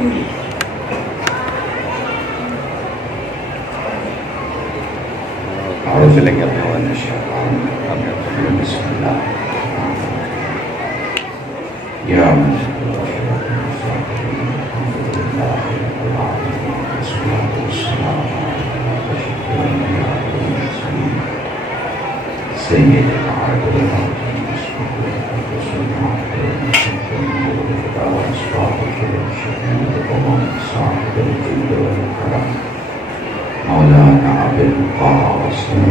أعوذ بالله من الشيطان الرجيم بسم الله يا من والصلاة والسلام على أشرف الأنبياء والمرسلين سيدنا عبدنا مولانا أبي القاسم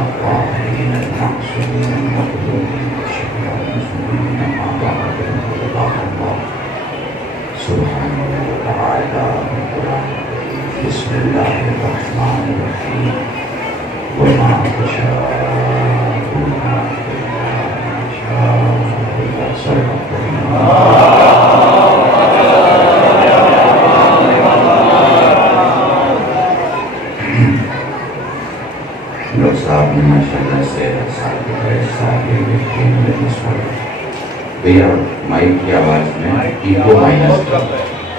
الطاهرين المعصومين المقبولين الشفيع المسلمين ما بعد الله سبحانه وتعالى بسم الله الرحمن الرحيم وما تشاءون إلا أن يشاء الله صدق لوگ صاحب نے ماشاءاللہ سے سال کے پریس سال بھیا مائک کی آواز میں ایکو مائنس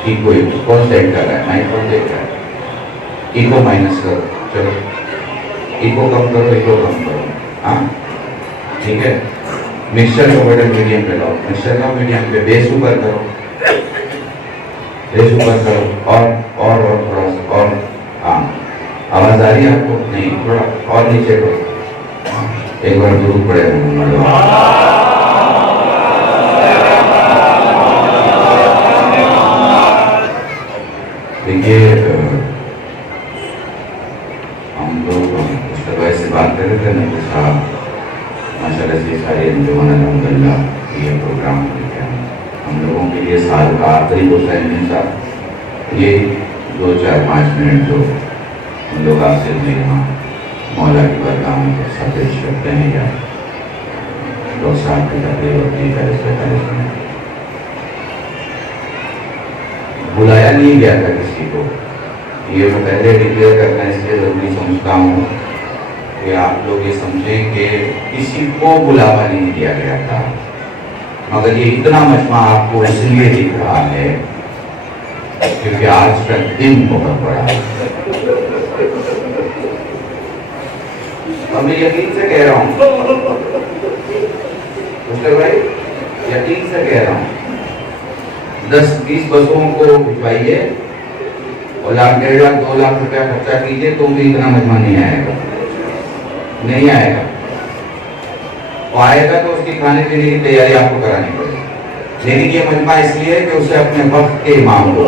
ایکو کون سیٹ کر رہا ہے مائک کون دیکھ رہا ہے ایکو مائنس کرو چلو ایکو کم کرو ہاں ٹھیک ہے مکسچر کو بٹن میڈیم پہ لاؤ مکسچر کا میڈیم پہ بیس اوپر کرو اور تھوڑا سا اور ہاں آواز آ رہی ہے آپ کو نہیں تھوڑا اور نیچے کرو ایک بار درود پڑے دیکھیے ہم لوگ اس طرح سے بات کر رہے تھے نا کہ صاحب ماشاءاللہ سے سارے انجمن الحمدللہ یہ پروگرام کرتے ہیں ہم لوگوں کے لیے سال کا آخری کو سہنے صاحب یہ 2-4-5 منٹ جو ہم لوگ آپ سے یہاں مولا کی برگاہ میں سب پیش کرتے ہیں یا لوگ صاحب کی تقریر ہوتی ہے 40-45 منٹ بلایا نہیں گیا تھا کسی کو یہ میں پہلے ڈکلیئر کرنا اس لیے ضروری سمجھتا ہوں کہ آپ لوگ یہ سمجھیں کہ کسی کو بلاوا نہیں دیا گیا تھا مگر یہ اتنا مجمع آپ کو اس لیے دکھ رہا ہے کیونکہ آج کا دن بہت بڑا ہے اور میں یقین سے کہہ رہا ہوں بھائی یقین سے کہہ رہا ہوں 10-20 بسوں کو بھجوائیے اور 1.5 لاکھ 2 لاکھ روپیہ خرچہ کیجیے تو بھی اتنا مجمع نہیں آئے گا نہیں آئے گا وہ آئے گا تو اس کی کھانے پینے کی تیاری آپ کو کرانی پڑے گی لیکن یہ مجمع اس لیے کہ اسے اپنے وقت کے امام کو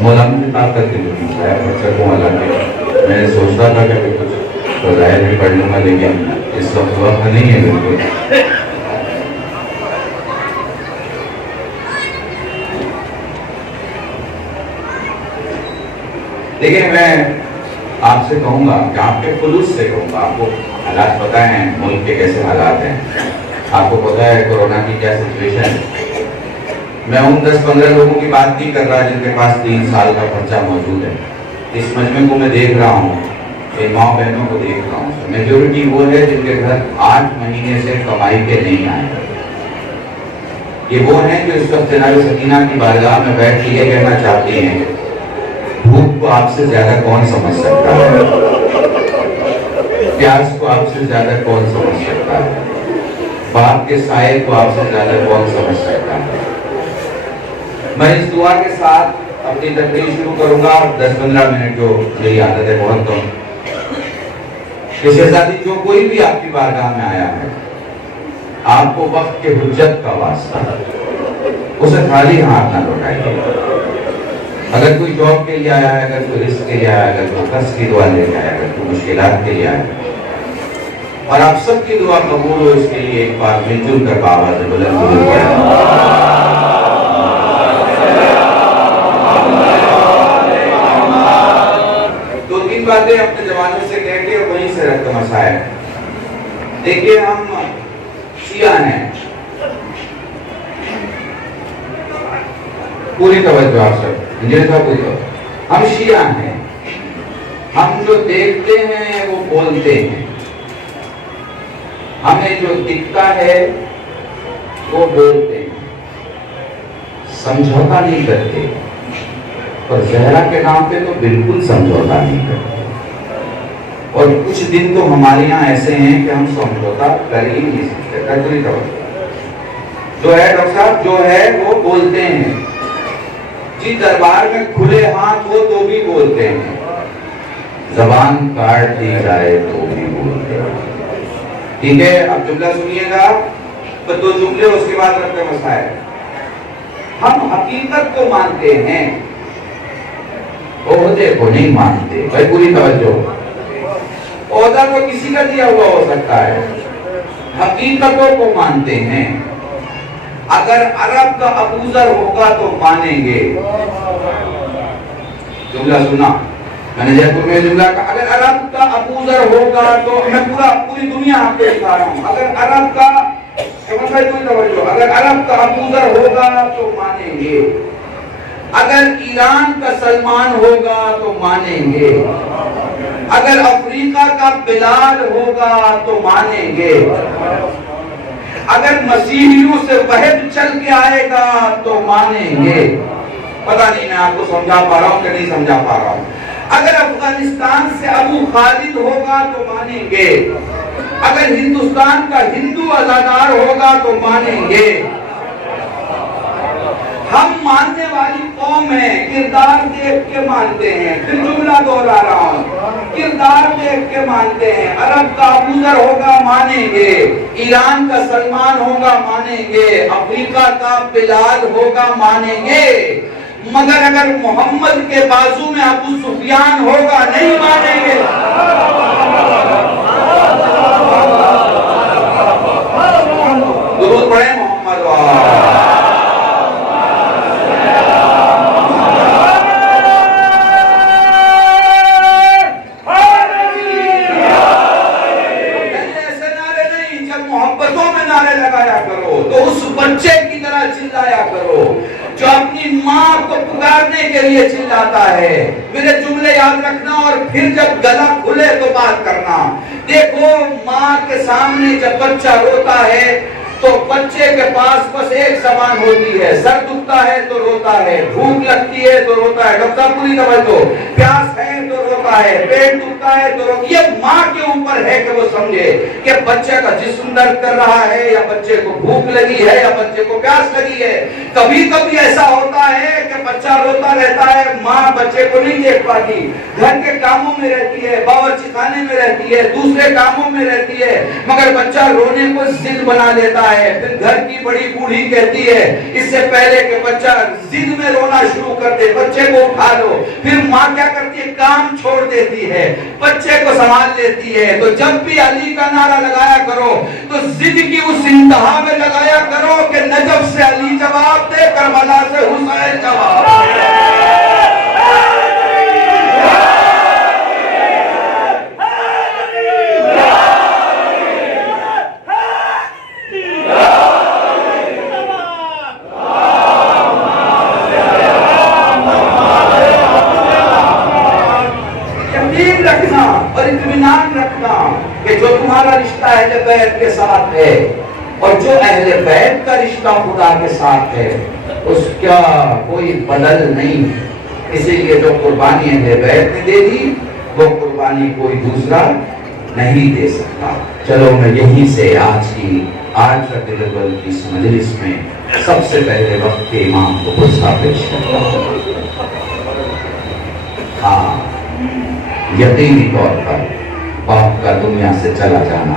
مولانا کی بات کر کے میں نے سوچتا تھا کہ کچھ فضائل بھی پڑھ لوں گا لیکن اس وقت نہیں ہے بالکل دیکھیں میں آپ سے کہوں گا کہ آپ کے خلوص سے کہوں گا آپ کو حالات پتہ ہیں ملک کے کیسے حالات ہیں آپ کو پتہ ہے کورونا کی کیا سچویشن ہے میں ان 10-15 لوگوں کی بات نہیں کر رہا جن کے پاس 3 سال کا خرچہ موجود ہے اس مجمع کو میں دیکھ رہا ہوں کہ ماں بہنوں کو دیکھ رہا ہوں میجورٹی وہ ہے جن کے گھر 8 مہینے سے کمائی کے نہیں آئے یہ وہ ہیں جو اس وقت جناب سکینہ کی بارگاہ میں بیٹھ کے یہ کہنا چاہتی ہیں بھوک کو آپ سے زیادہ کون سمجھ سکتا ہے پیاس کو آپ سے زیادہ کون سمجھ سکتا ہے باپ کے سائے کو آپ سے زیادہ کون سمجھ سکتا ہے میں اس دعا کے ساتھ اپنی تقریر شروع کروں گا 10-15 منٹ جو میری عادت ہے بہت کم کہ شہزادی جو کوئی بھی آپ کی بارگاہ میں آیا ہے آپ کو وقت کے حجت کا واسطہ اسے خالی ہاتھ نہ لوٹائیے اگر کوئی جاب کے لیے آیا ہے اگر کوئی رزق کے لیے آیا ہے اگر کوئی قرض کی دعا لے کے آیا ہے اگر کوئی مشکلات کے لیے آیا ہے اور آپ سب کی دعا قبول ہو اس کے لیے ایک بار مل جل کر آواز بلند کریں باتیں اپنے جوانوں سے کہہ کے اور وہیں سے رکھ مسائل دیکھیے ہم شیعہ ہیں پوری توجہ آپ سب ہم شیعہ ہیں، ہم جو دیکھتے ہیں وہ بولتے ہیں، ہمیں جو دکھتا ہے وہ بولتے ہیں، سمجھوتا نہیں کرتے، اور زہرا کے نام پہ تو بالکل سمجھوتا نہیں کرتے۔ اور کچھ دن تو ہمارے یہاں ایسے ہیں کہ ہم سمجھوتا کر ہی نہیں سکتے۔ جو ہے ڈاکٹر صاحب، جو ہے وہ بولتے ہیں، جی دربار میں کھلے ہاتھ ہو تو بھی بولتے ہیں، زبان کاٹ دی جائے تو بھی بولتے ہیں۔ ٹھیک ہے، اب جملہ سنیے گا، تو دو جملے اس کے بعد رکھتے مسائل۔ ہم حقیقت کو مانتے ہیں، عہدے کو نہیں مانتے۔ بھائی پوری توجہ، عہدہ کو کسی کا دیا ہوا ہو سکتا ہے، حقیقتوں کو مانتے ہیں۔ اگر عرب کا ابوذر ہوگا تو مانیں گے۔ جملہ سنا میں نے، جے پور میں جملہ کہا، اگر عرب کا ابوذر ہوگا تو، میں پوری دنیا آپ کو دکھا رہا ہوں، اگر عرب کا، اگر عرب کا ابوذر ہوگا تو مانیں گے، اگر ایران کا سلمان ہوگا تو مانیں گے، اگر افریقہ کا بلال ہوگا تو مانیں گے، اگر مسیحیوں سے وحد چل کے آئے گا تو مانیں گے۔ پتہ نہیں میں آپ کو سمجھا پا رہا ہوں کہ نہیں سمجھا پا رہا ہوں۔ اگر افغانستان سے ابو خالد ہوگا تو مانیں گے، اگر ہندوستان کا ہندو ازادار ہوگا تو مانیں گے۔ ہم ماننے والی قوم ہیں، کردار دیکھ کے مانتے ہیں۔ پھر جملہ دوہرا رہا ہوں، کردار دیکھ کے مانتے ہیں۔ عرب کا ابوذر ہوگا مانیں گے، ایران کا سلمان ہوگا مانیں گے، افریقہ کا بلال ہوگا مانیں گے، مگر اگر محمد کے بازو میں ابو سفیان ہوگا نہیں مانیں گے۔ درود پڑھیں محمد وآلہ۔ بچے کی طرح چلایا کرو جو اپنی ماں کو پکارنے کے لیے چلاتا ہے۔ میرے جملے یاد رکھنا، اور پھر جب گلا کھلے تو بات کرنا۔ دیکھو، ماں کے سامنے جب بچہ روتا ہے تو بچے کے پاس بس ایک زبان ہوتی ہے، سر دکھتا ہے تو روتا ہے، بھوک لگتی ہے تو روتا ہے، ڈاکٹر پوری توجہ، پیاس ہے تو روتا ہے، پیٹ دکھتا ہے تو روتا ہے۔ یہ ماں کے اوپر ہے کہ وہ سمجھے کہ بچے کا جسم درد کر رہا ہے، یا بچے کو بھوک لگی ہے، یا بچے کو پیاس لگی ہے۔ کبھی کبھی ایسا ہوتا ہے کہ بچہ روتا رہتا ہے، ماں بچے کو نہیں دیکھ پاتی، گھر کے کاموں میں رہتی ہے، باورچی خانے میں رہتی ہے، دوسرے کاموں میں رہتی ہے، مگر بچہ رونے کو ضد بنا لیتا ہے۔ پھر گھر کی بڑی بوڑھی کہتی ہے، اس سے پہلے کہ بچہ ضد میں رونا شروع کر دے، بچے کو اٹھا لو۔ پھر ماں کیا کرتی ہے؟ کام چھوڑ دیتی ہے، بچے کو سنبھال لیتی ہے۔ تو جب بھی علی کا نعرہ لگایا کرو تو ضد کی اس انتہا میں لگایا کرو کہ نجف سے علی جواب دے، کربلا سے حسین جواب دے۔ جو تمہارا رشتہ اہل بیت کے ساتھ ہے اور جو اہل بیت کا رشتہ خدا کے ساتھ ہے اس کا کوئی بدل نہیں۔ اسی لیے جو قربانی اہل بیت نے دے دی وہ قربانی کوئی دوسرا نہیں دے سکتا۔ چلو میں یہیں سے آج ربیع الاول کی اس مجلس میں سب سے پہلے وقت کے امام کو غصہ پیش کرتا ہوں۔ ہاں، یقینی طور پر باپ کا دنیا سے چلا جانا،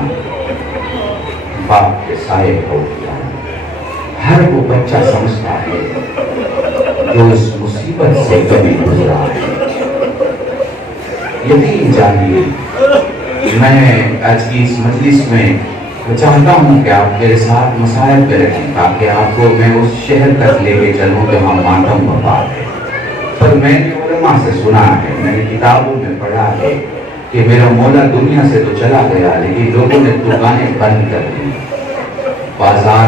باپ کے سائے کو جانا، ہر وہ بچہ سمجھتا ہے جو اس مصیبت سے کبھی گزرا ہے۔ یقین جانیے، میں آج کی اس مجلس میں چاہتا ہوں کہ آپ میرے ساتھ مسائل پہ رکھیں تاکہ آپ کو میں اس شہر تک لے کے چلوں کہ ہم ماتم برباد ہے۔ پر میں نے علماء سے سنا ہے، میں نے کتابوں میں پڑھا ہے کہ میرا مولا دنیا سے تو چلا گیا لیکن لوگوں نے دکانیں بند کر دی، بازار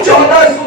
1400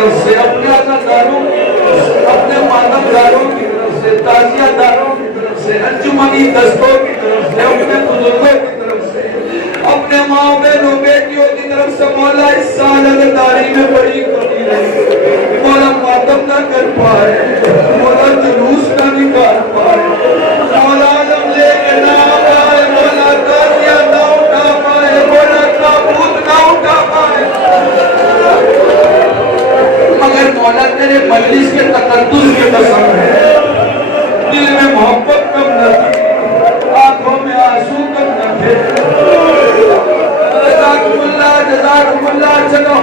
طرف سے، اپنے عزاداروں کی طرف سے، اپنے ماتمداروں کی طرف سے، تعزیہ داروں کی طرف سے، انجمنی دستوں کی طرف سے، اپنے بزرگوں کی طرف سے، اپنے ماں بہنوں بیٹیوں کی طرف سے مولا اس سال عزاداری میں بڑی کمی رہی، مولا ماتم نہ کر پائے، مولا جلوس نہ نکال پائے، مولا علم لے کے نہ آئے، مولا تعزیہ نہ اٹھا پائے، مولا تابوت نہ اٹھا پائے، مگر مولا تیرے مجلس کے تقدس کی قسم ہے، دل میں محبت کم نہ تھی، آنکھوں میں آنسو کم نہ تھے۔ جزاکم اللہ چلو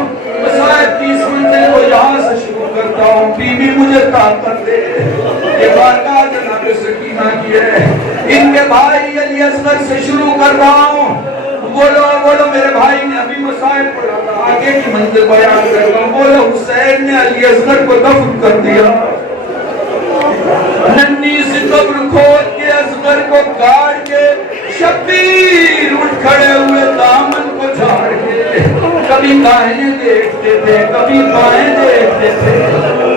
مسائب 30 منٹ کو یہاں سے شروع کرتا ہوں، بی بی مجھے طاقت دے، یہ بارگاہ جناب سکینہ کی ہے، ان کے بھائی علی اصغر سے شروع کر رہا ہوں، بولو میرے بھائی نے ابھی مسائب پڑھا تھا، آگے کی منزل بیان کر رہا ہوں، بولو حسین نے علی اصغر کو دفن کر دیا، ننھی سی قبر کھود کے اصغر کو گاڑ کے، شبیر اٹھ کھڑے ہوئے دامن کو جھاڑ کے، کبھی دائیں دیکھتے تھے کبھی بائیں دیکھتے تھے،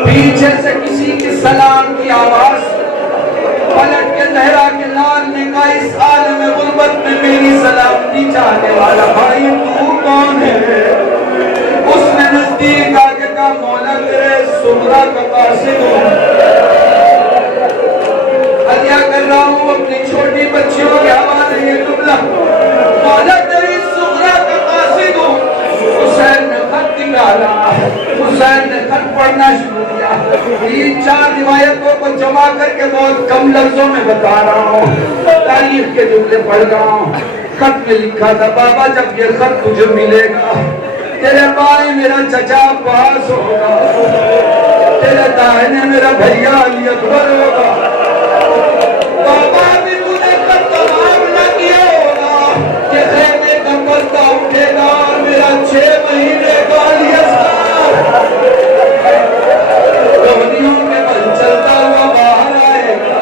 پیچھے سے کسی کی سلام کی آواز، پلٹ کے لہرا کے لال نے کہا اس عالم غربت میں میری سلامتی چاہنے والا بھائی تو کون ہے؟ اس نے نزدیک آگے کہا مولا تیرے سمرہ کا قاصد ہوں، عطیہ کر رہا ہوں اپنی چھوٹی بچیوں کے حوالے یہ جملہ، مولا تیری سمرہ کا قاصد ہوں۔ حسین نے خط نکالا، حسین نے خط پڑھنا شروع کیا، 3-4 روایتوں کو جمع کر کے بہت کم لفظوں میں بتا رہا ہوں، تاریخ کے جملے پڑھ رہا ہوں۔ خط میں لکھا تھا بابا جب یہ خط تجھے ملے گا، تیرے بائیں میرا چچا عباس ہوگا، تیرے دائیں میرا بھیا علی اکبر ہوگا، بابا بھی تجھے خط تمام نہ کیا ہوگا کہ خیمے کا پردہ اٹھے گا اور میرا 6 مہینے کا علی اصغر روحانیوں کے بل چلتا ہوا باہر آئے گا،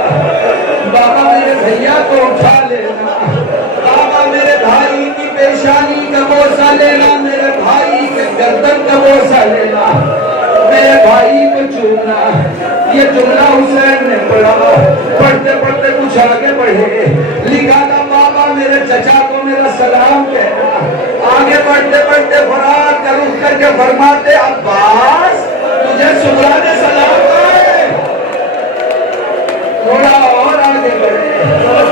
بابا میرے بھیا کو اٹھا لینا، بابا میرے بھائی کی پیشانی کا بوسہ لینا، میرے بھائی کے گردن کا بوسہ لینا، میرے بھائی کو چومنا۔ یہ جملہ حسین نے پڑھا، پڑھتے پڑھتے کچھ آگے بڑھے، لکھا تھا بابا میرے چچا کو میرا سلام کہنا، آگے بڑھتے بڑھتے فرات کا رخ کر کے فرماتے عباس تجھے سمرہ نے سلام کہا ہے۔ تھوڑا اور آگے بڑھے،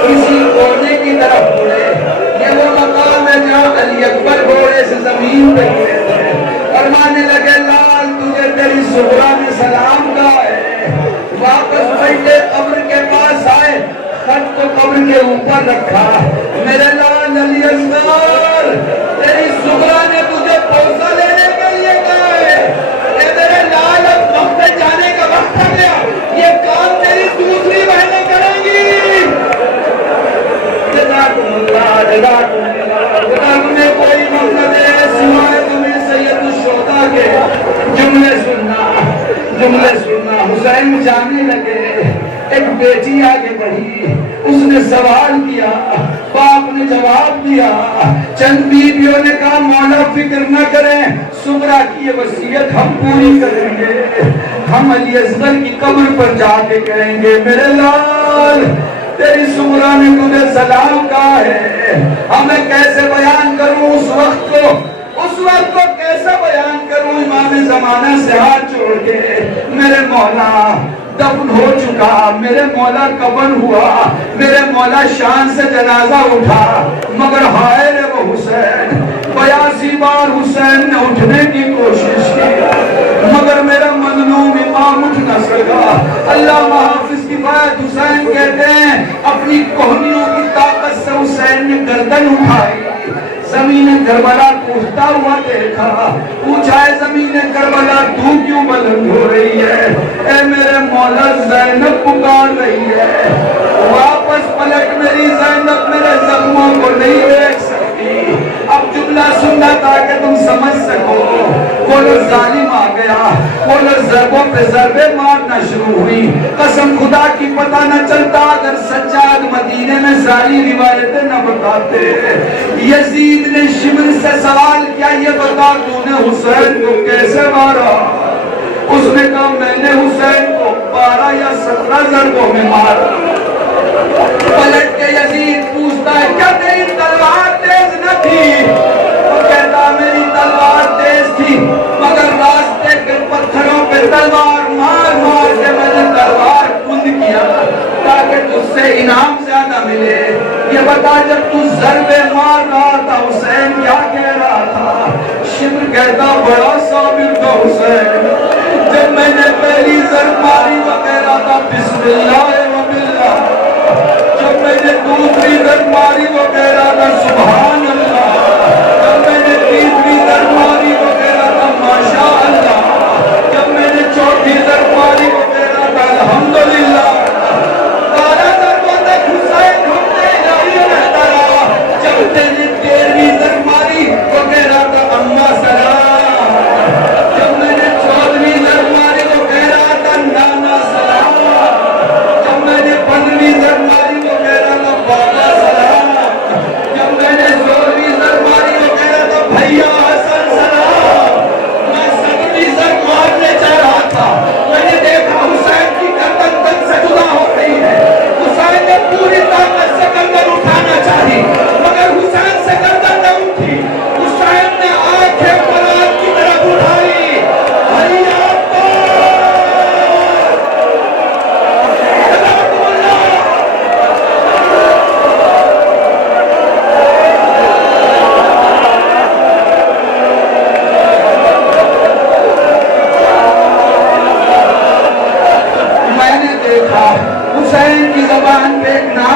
کسی کونے کی طرف مڑے، یہ وہ مقام ہے جہاں علی اکبر گھوڑے سے زمین پہ گرے تھے، فرمانے لگے لال تجھے تیری سمرہ نے سلام کہا ہے۔ واپس پلٹے قبر کے پاس آئے، خط کو قبر کے اوپر رکھا، میرے لال علی اصغر تیری سمرہ نے تجھے بوسہ لینے کے لیے کہا ہے، کہ میرے لال اب وقت جانے کا وقت آ گیا، یہ کام تیری دوسری بہنیں کریں گی۔ جزاکم اللہ جزاکم اللہ، خدا تمہیں کوئی مقصد ہے سوائے تمہیں سید الشہداء کے جملے سننا۔ حسین جانے لگے، ایک بیٹی آگے بڑھی، اس نے سوال کیا، باپ نے جواب دیا، چند بیویوں نے کہا مولا فکر نہ کریں، سمرہ کی یہ وصیت ہم پوری کریں گے، ہم علی اصغر کی قبر پر جا کے کہیں گے میرے لال تیری سمرہ نے تجھے سلام کہا ہے۔ ہمیں کیسے بیان کروں اس وقت کو کیسے بیان کروں، امام زمانہ سے ہاتھ جوڑ کے، میرے مولا دفن ہو چکا، میرے مولا کفن ہوا، میرے مولا شان سے جنازہ اٹھا، مگر ہائے رے وہ حسین، 82 بار حسین نے اٹھنے کی کوشش کی، مگر میرا مظلوم امام اٹھ نہ سکا۔ علامہ حافظ کفایت حسین کہتے ہیں اپنی کوہنیوں کی طاقت سے حسین نے گردن اٹھائی، زمین کربلا کوہتا ہوا دیکھا، پوچھا ہے زمین کربلا تو کیوں بلند ہو رہی ہے؟ اے میرے مولا زینب پکار رہی ہے، واپس پلٹ میری زینب میرے زخموں کو نہیں دیکھ سکتی۔ اب جملہ سننا تاکہ تم سمجھ سکو، بولو ظالم آ گیا، بولو ضربوں پہ ضربے مارنا شروع ہوئی، قسم خدا کی پتہ نہ چلتا اگر سجاد مدینے میں ساری روایتیں نہ بتاتے۔ یزید نے شمر سے سوال کیا یہ بتا تو نے حسین کو کیسے مارا؟ نے کہا میں نے حسین کو 12 یا 17 ضربوں میں مارا۔ پلٹ کے یزید پوچھتا ہے کیا تیری تلوار تیز نہ تھی؟ وہ کہتا میری تلوار تیز تھی مگر راستے کے پتھروں پہ تلوار مار مار کے میں نے تلوار کند کیا تاکہ تجھ سے انعام زیادہ ملے۔ یہ بتا جب تو ضربے مار رہا تھا حسین کیا کہہ رہا تھا؟ شمر کہتا بڑا صابر تھا حسین، جب میں نے پہلی ضرب ماری وہ کہہ رہا تھا بسم اللہ و باللہ، جب میں نے دوسری ضرب ماری وہ کہہ رہا تھا سبحان اللہ، جب میں نے تیسری ضرب ماری وہ کہہ رہا تھا ماشاء اللہ، جب میں نے چوتھی ضرب ماری وہ کہہ رہا تھا الحمدللہ۔ 12 ضربوں تک حسین ہمنے الہی رہتا رہا، جب میں نے 13ویں ضرب ماری وہ کہہ رہا تھا اما سلام، جب میں نے 14ویں ضرب ماری وہ کہہ رہا تھا نانا سلام، جب میں نے 15ویں ضرب ماری وہ کہہ رہا تھا بابا سلام، جب میں نے 16ویں ضرب ماری وہ کہہ رہا تھا بھیا حسن سلام۔ میں 17ویں ضرب مارنے جا رہا تھا، میں نے دیکھا حسین کی گردن تن سے جدا ہو رہی ہے۔ حسین نے پوری طاقت سے گردن اٹھانا چاہی مگر حسین سے گردن نہ اٹھی۔ حسین نے آنکھیں پلات کی طرف اٹھائی، علی اکبر، جزاکم اللہ۔ میں نے دیکھا حسین کی زبان پہ ایک نام